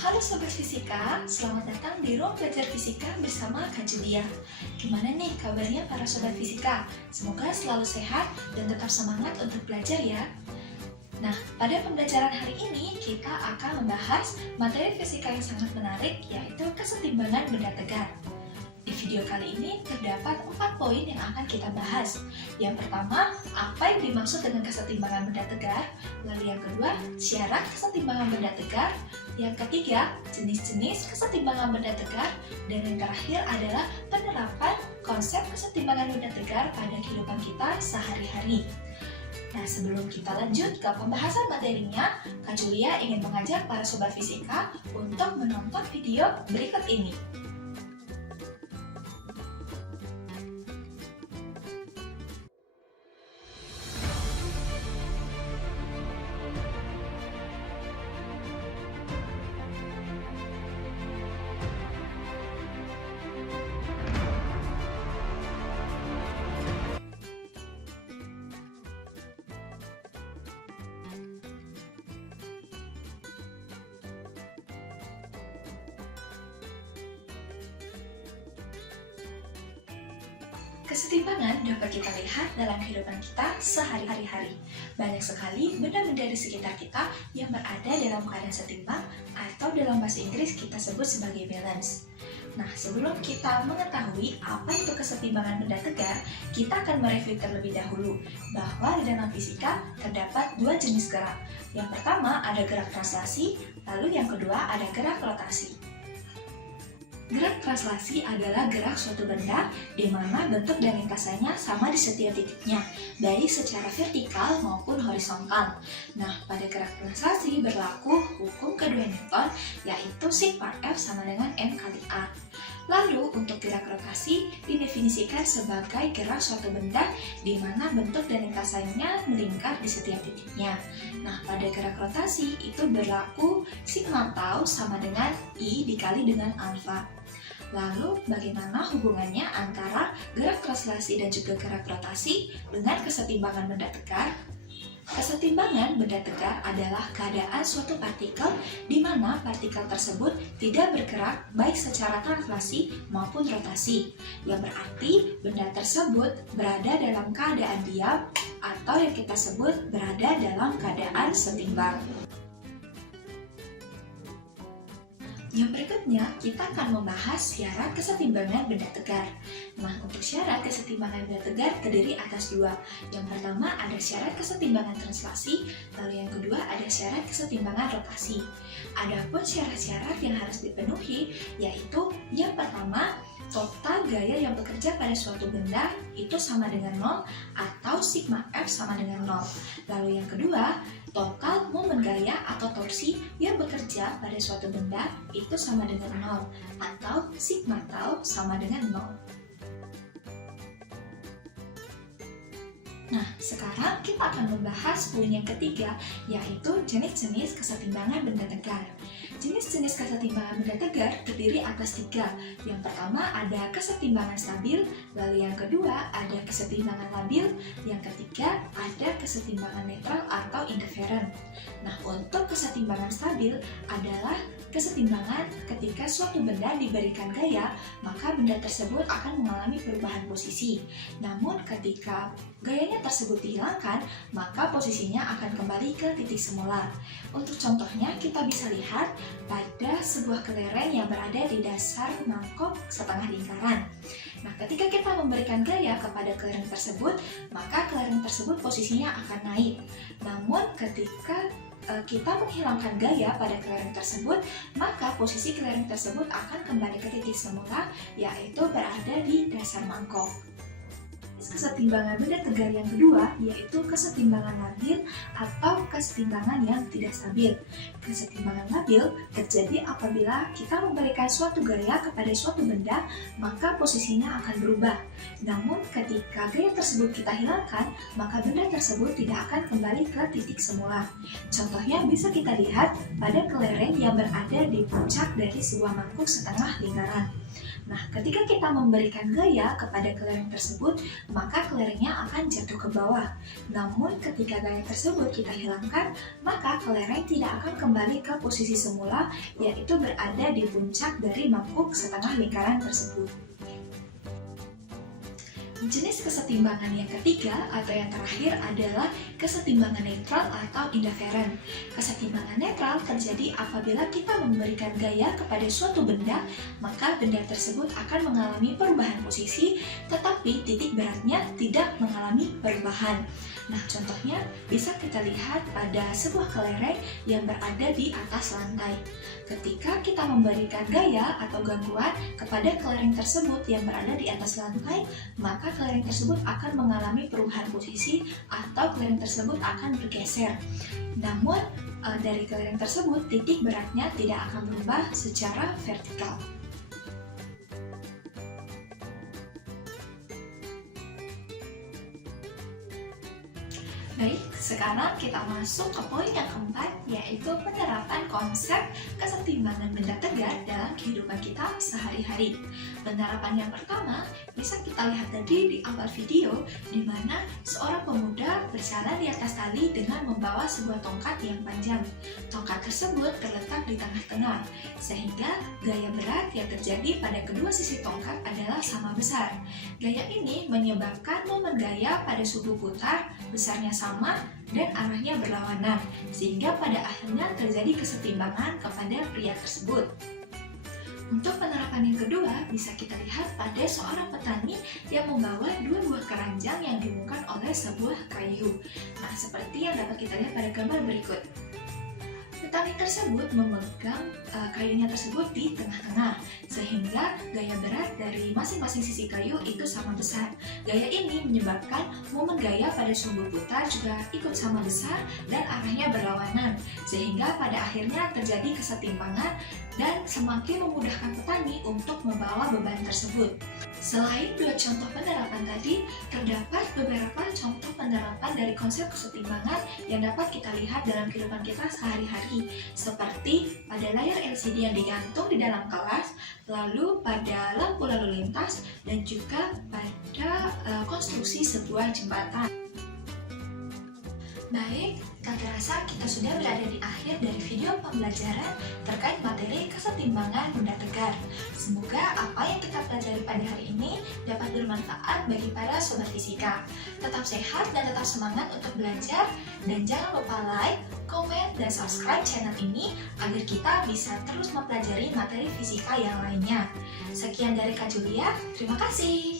Halo Sobat Fisika, selamat datang di ruang belajar fisika bersama Kak Julia. Gimana nih kabarnya para Sobat Fisika? Semoga selalu sehat dan tetap semangat untuk belajar ya. Nah, pada pembelajaran hari ini kita akan membahas materi fisika yang sangat menarik, yaitu kesetimbangan benda tegak. Di video kali ini terdapat 4 poin yang akan kita bahas. Yang pertama, apa yang dimaksud dengan kesetimbangan benda tegar? Lalu yang kedua, syarat kesetimbangan benda tegar. Yang ketiga, jenis-jenis kesetimbangan benda tegar. Dan yang terakhir adalah penerapan konsep kesetimbangan benda tegar pada kehidupan kita sehari-hari. Nah, sebelum kita lanjut ke pembahasan materinya, Kak Julia ingin mengajak para sobat fisika untuk menonton video berikut ini. Kesetimbangan dapat kita lihat dalam kehidupan kita sehari-hari. Banyak sekali benda-benda di sekitar kita yang berada dalam keadaan setimbang atau dalam bahasa Inggris kita sebut sebagai balance. Nah, sebelum kita mengetahui apa itu kesetimbangan benda tegar, kita akan mereview terlebih dahulu bahwa di dalam fisika terdapat 2 jenis gerak. Yang pertama ada gerak translasi, lalu yang kedua ada gerak rotasi. Gerak translasi adalah gerak suatu benda di mana bentuk dan lintasannya sama di setiap titiknya, baik secara vertikal maupun horizontal. Nah, pada gerak translasi berlaku hukum kedua Newton, yaitu sigma F sama dengan M kali A. Lalu, untuk gerak rotasi didefinisikan sebagai gerak suatu benda di mana bentuk dan lintasannya melingkar di setiap titiknya. Nah, pada gerak rotasi itu berlaku sigma tau sama dengan I dikali dengan alfa. Lalu, bagaimana hubungannya antara gerak translasi dan juga gerak rotasi dengan kesetimbangan benda tegar? Kesetimbangan benda tegar adalah keadaan suatu partikel di mana partikel tersebut tidak bergerak baik secara translasi maupun rotasi, yang berarti benda tersebut berada dalam keadaan diam atau yang kita sebut berada dalam keadaan setimbang. Yang berikutnya, kita akan membahas syarat kesetimbangan benda tegar. Nah, untuk syarat kesetimbangan benda tegar terdiri atas 2. Yang pertama ada syarat kesetimbangan translasi, lalu yang kedua ada syarat kesetimbangan rotasi. Adapun syarat-syarat yang harus dipenuhi, yaitu yang pertama, total gaya yang bekerja pada suatu benda itu sama dengan 0 atau sigma F sama dengan 0. Lalu yang kedua, total momen gaya atau torsi yang bekerja pada suatu benda itu sama dengan 0 atau sigma tau sama dengan 0. Nah, sekarang kita akan membahas poin yang ketiga, yaitu jenis-jenis kesetimbangan benda tegar. Jenis-jenis kesetimbangan benda tegar terdiri atas 3. Yang pertama ada kesetimbangan stabil, lalu yang kedua ada kesetimbangan labil, yang ketiga ada kesetimbangan netral atau indiferen. Nah, untuk kesetimbangan stabil adalah kesetimbangan ketika suatu benda diberikan gaya, maka benda tersebut akan mengalami perubahan posisi. Namun ketika gayanya tersebut dihilangkan, maka posisinya akan kembali ke titik semula. Untuk contohnya, kita bisa lihat pada sebuah kelereng yang berada di dasar mangkok setengah lingkaran. Nah, ketika kita memberikan gaya kepada kelereng tersebut, maka kelereng tersebut posisinya akan naik. Namun, ketika kita menghilangkan gaya pada kelereng tersebut, maka posisi kelereng tersebut akan kembali ke titik semula, yaitu berada di dasar mangkok. Kesetimbangan benda tegar yang kedua yaitu kesetimbangan labil atau kesetimbangan yang tidak stabil. Kesetimbangan labil terjadi apabila kita memberikan suatu gaya kepada suatu benda, maka posisinya akan berubah. Namun ketika gaya tersebut kita hilangkan, maka benda tersebut tidak akan kembali ke titik semula. Contohnya bisa kita lihat pada kelereng yang berada di puncak dari sebuah mangkuk setengah lingkaran. Nah, ketika kita memberikan gaya kepada kelereng tersebut, maka kelerengnya akan jatuh ke bawah. Namun, ketika gaya tersebut kita hilangkan, maka kelereng tidak akan kembali ke posisi semula, yaitu berada di puncak dari mangkuk setengah lingkaran tersebut. Jenis kesetimbangan yang ketiga atau yang terakhir adalah kesetimbangan netral atau indiferen. Kesetimbangan netral terjadi apabila kita memberikan gaya kepada suatu benda, maka benda tersebut akan mengalami perubahan posisi, tetapi titik beratnya tidak mengalami perubahan. Nah, contohnya bisa kita lihat pada sebuah kelereng yang berada di atas lantai. Ketika kita memberikan gaya atau gangguan kepada kelereng tersebut yang berada di atas lantai, maka kelereng tersebut akan mengalami perubahan posisi atau kelereng tersebut akan bergeser. Namun, dari kelereng tersebut, titik beratnya tidak akan berubah secara vertikal. Baik, sekarang kita masuk ke poin yang keempat, yaitu penerapan konsep kesetimbangan benda tegak dalam kehidupan kita sehari-hari. Penerapan yang pertama bisa kita lihat tadi di awal video, di mana seorang pemuda berjalan di atas tali dengan membawa sebuah tongkat yang panjang. Tongkat tersebut terletak di tengah-tengah, sehingga gaya berat yang terjadi pada kedua sisi tongkat adalah sama besar. Gaya ini menyebabkan momen gaya pada suhu putar besarnya sama dan arahnya berlawanan, sehingga pada akhirnya terjadi kesetimbangan kepada pria tersebut. Untuk penerapan yang kedua, bisa kita lihat pada seorang petani yang membawa dua buah keranjang yang dihubungkan oleh sebuah kayu. Nah, seperti yang dapat kita lihat pada gambar berikut. Petani tersebut memegang kayunya tersebut di tengah-tengah, sehingga gaya berat dari masing-masing sisi kayu itu sama besar. Gaya ini menyebabkan momen gaya pada sumbu putar juga ikut sama besar dan arahnya berlawanan, sehingga pada akhirnya terjadi kesetimbangan dan semakin memudahkan petani untuk membawa beban tersebut. Selain dua contoh penerapan tadi, terdapat beberapa contoh penerapan dari konsep kesetimbangan yang dapat kita lihat dalam kehidupan kita sehari-hari, seperti pada layar LCD yang digantung di dalam kelas, lalu pada lampu lalu lintas, dan juga pada konstruksi sebuah jembatan. Baik, kami rasa kita sudah berada di akhir dari video pembelajaran terkait materi kesetimbangan benda tegar. Semoga apa yang kita pelajari pada hari ini dapat bermanfaat bagi para sobat fisika. Tetap sehat dan tetap semangat untuk belajar, dan jangan lupa like, komen, dan subscribe channel ini agar kita bisa terus mempelajari materi fisika yang lainnya. Sekian dari Kak Julia, terima kasih.